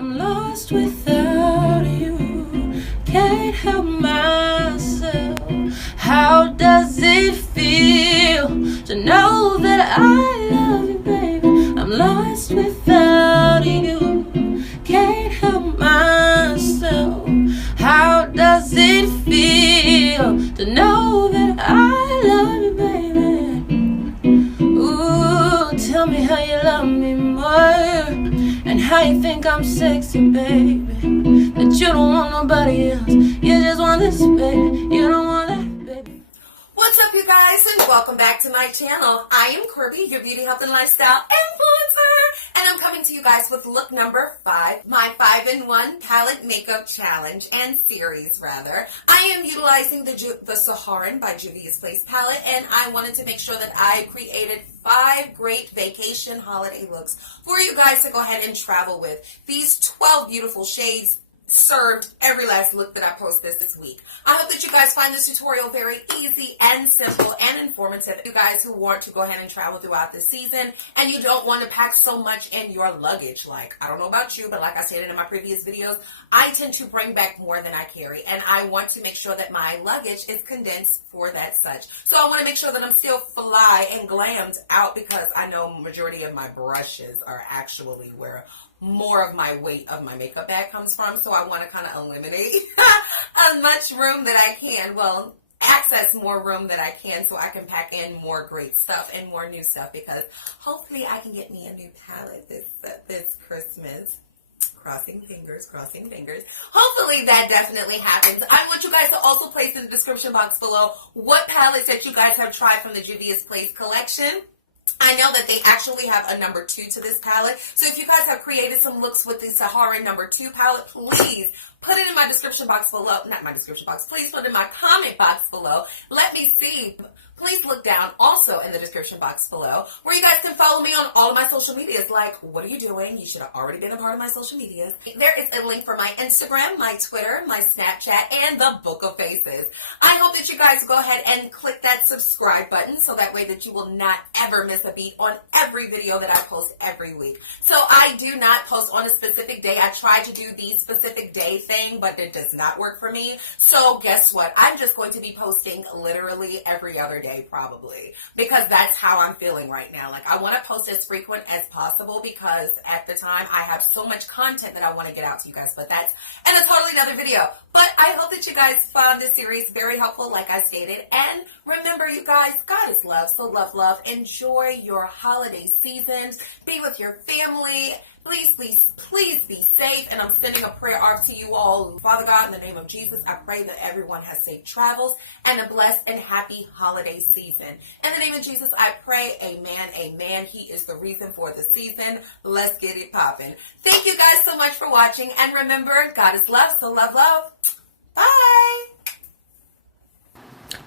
I'm lost without you. Can't help myself. How does it feel to know that I love you, baby? I'm lost without you. Can't help myself. How does it feel to know that I love you, baby? Ooh, tell me how you love me more. And how you think I'm sexy, baby. That you don't want nobody else. You just want this, baby. You don't want that, baby. What's up, you guys, and welcome back to my channel. I am Corby, your beauty, health, and lifestyle influencer, and I'm coming to you guys with look number 5, my 5-in-1 palette makeup challenge and series, rather. I am utilizing the Saharan by Juvia's Place palette, and I wanted to make sure that I created 5 great vacation holiday looks for you guys to go ahead and travel with. These 12 beautiful shades served every last look that I post this week. I hope that you guys find this tutorial very easy and simple and informative. You guys who want to go ahead and travel throughout the season and you don't want to pack so much in your luggage. Like, I don't know about you, but like I stated in my previous videos, I tend to bring back more than I carry, and I want to make sure that my luggage is condensed for that such. So I want to make sure that I'm still fly and glammed out, because I know majority of my brushes are actually where more of my weight of my makeup bag comes from. So I want to kind of eliminate as much room that I can. Well, access more room that I can, so I can pack in more great stuff and more new stuff, because hopefully I can get me a new palette this Christmas. Crossing fingers, crossing fingers. Hopefully that definitely happens. I want you guys to also place in the description box below what palettes that you guys have tried from the Juvia's Place collection. I know that they actually have a number 2 to this palette. So if you guys have created some looks with the Saharan number 2 palette, please put it in my description box below. Not my description box. Please put it in my comment box below. Let me see. Please look down also in the description box below, where you guys can follow me on all of my social medias. Like, what are you doing? You should have already been a part of my social medias. There is a link for my Instagram, my Twitter, my Snapchat, and the Book of Faces. I hope that you guys go ahead and click that subscribe button, so that way that you will not ever miss a beat on every video that I post every week. So I do not post on a specific day. I try to do the specific day thing, but it does not work for me. So guess what? I'm just going to be posting literally every other day, probably, because that's how I'm feeling right now. Like, I want to post as frequent as possible, because at the time I have so much content that I want to get out to you guys, but that's in a totally another video. But I hope that you guys found this series very helpful, like I stated. And remember, you guys, God is love, so love. Enjoy your holiday seasons. Be with your family. Please be safe. And I'm sending a prayer out to you all. Father God, in the name of Jesus, I pray that everyone has safe travels and a blessed and happy holiday season. In the name of Jesus, I pray, amen. He is the reason for the season. Let's get it popping. Thank you guys so much for watching. And remember, God is love, so love. Bye.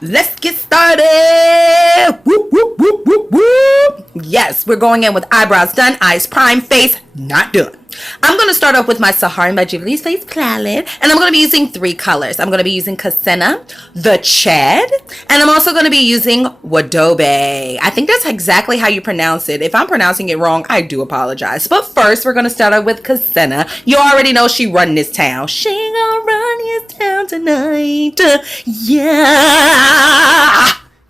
Let's get started. Whoop, whoop, whoop, whoop, whoop. Yes, we're going in with eyebrows done, eyes primed, face not done. I'm going to start off with my Saharan by Juvia's Place palette, and I'm going to be using 3 colors. I'm going to be using Sienna, the Chad, and I'm also going to be using Hoilday. I think that's exactly how you pronounce it. If I'm pronouncing it wrong, I do apologize. But first, we're going to start off with Sienna. You already know she run this town. She gonna run this town tonight. Yeah.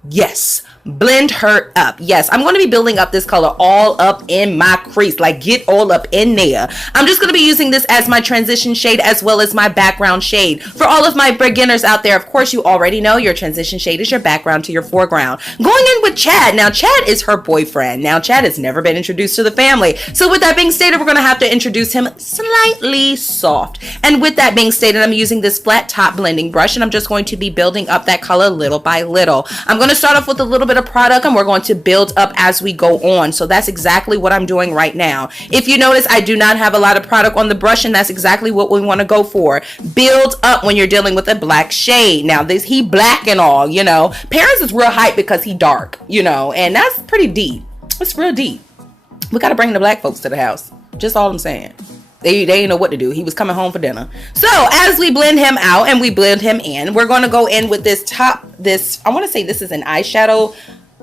Yes. Blend her up. Yes, I'm going to be building up this color all up in my crease. Like, get all up in there. I'm just going to be using this as my transition shade as well as my background shade. For all of my beginners out there, of course, you already know your transition shade is your background to your foreground. Going in with Chad. Now, Chad is her boyfriend. Now, Chad has never been introduced to the family. So with that being stated, we're going to have to introduce him slightly soft. And with that being stated, I'm using this flat top blending brush, and I'm just going to be building up that color little by little. I'm going to start off with a little bit of product, and we're going to build up as we go on. So that's exactly what I'm doing right now. If you notice, I do not have a lot of product on the brush, and that's exactly what we want to go for. Build up when you're dealing with a black shade. Now, he black and all, you know. Paris is real hype because he dark, you know, and that's pretty deep. It's real deep. We got to bring the black folks to the house. Just all I'm saying. They didn't know what to do. He was coming home for dinner. So as we blend him out and we blend him in, we're going to go in with this I want to say this is an eyeshadow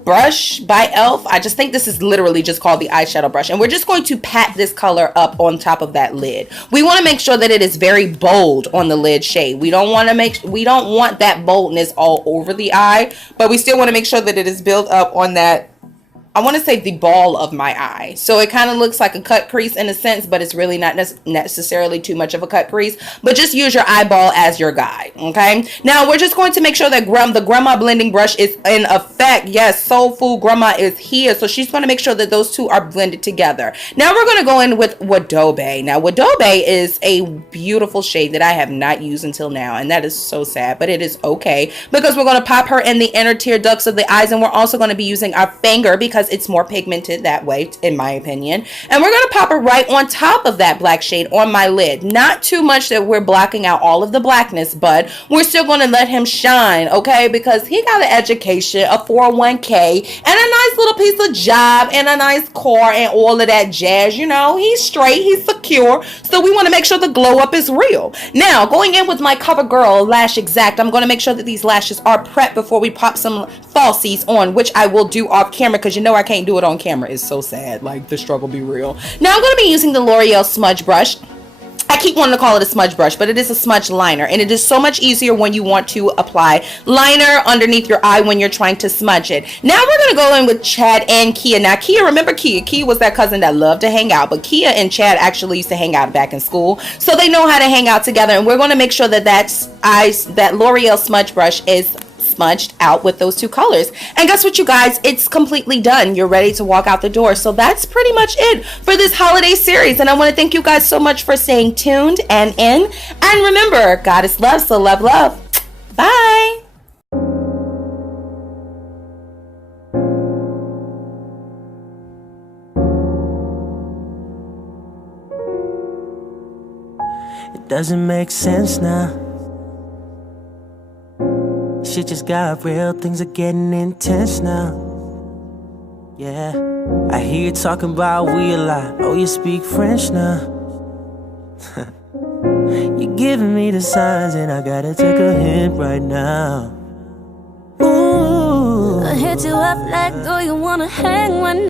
brush by e.l.f. I just think this is literally just called the eyeshadow brush, and we're just going to pat this color up on top of that lid. We want to make sure that it is very bold on the lid shade. We don't want that boldness all over the eye, but we still want to make sure that it is built up on that, I want to say, the ball of my eye. So it kind of looks like a cut crease in a sense, but it's really not necessarily too much of a cut crease. But just use your eyeball as your guide, okay? Now we're just going to make sure that the grandma blending brush is in effect. Yes, Soul Food Grandma is here. So she's going to make sure that those two are blended together. Now we're going to go in with Wadobe. Now Wadobe is a beautiful shade that I have not used until now, and that is so sad, but it is okay because we're going to pop her in the inner tear ducts of the eyes, and we're also going to be using our finger because it's more pigmented that way, in my opinion. And we're going to pop her right on top of that black shade on my lid. Not too much that we're blocking out all of the blackness, but we're still going to let him shine, okay? Because he got an education, a 401k, and a nice little piece of job, and a nice car, and all of that jazz. You know, he's straight, he's secure. So we want to make sure the glow up is real. Now, going in with my CoverGirl Lash Exact, I'm going to make sure that these lashes are prepped before we pop some falsies on, which I will do off camera because you know I can't do it on camera. It's so sad. Like, the struggle be real. Now I'm going to be using the L'Oreal smudge brush. I keep wanting to call it a smudge brush, but it is a smudge liner, and it is so much easier when you want to apply liner underneath your eye when you're trying to smudge it. Now we're going to go in with Chad and Kia. Now Kia, remember Kia? Kia was that cousin that loved to hang out, but Kia and Chad actually used to hang out back in school, so they know how to hang out together, and we're going to make sure that that L'Oreal smudge brush is smudged out with those two colors. And guess what, you guys? It's completely done. You're ready to walk out the door. So that's pretty much it for this holiday series. And I want to thank you guys so much for staying tuned and in. And remember, God is love, so love, love. Bye. It doesn't make sense now. Shit just got real, things are getting intense now. Yeah, I hear you talking about we a lot. Oh, you speak French now. You're giving me the signs and I gotta take a hint right now. Ooh, I hit you up like, do you wanna hang one